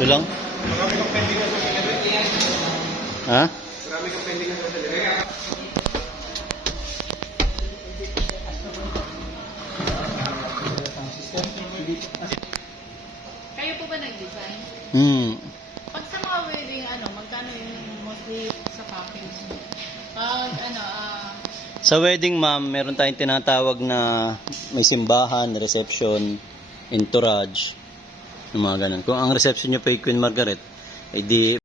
Ito lang? Marami kang pending na sa delivery. Ha? Marami kang pending na sa delivery. Kayo po ba nag-design? Pag sa mga wedding, magkano yung mostly sa package? Pag, Sa wedding, ma'am, meron tayong tinatawag na may simbahan, reception, entourage, yung mga ganun. Kung ang reception nyo pa Queen Margaret, eh di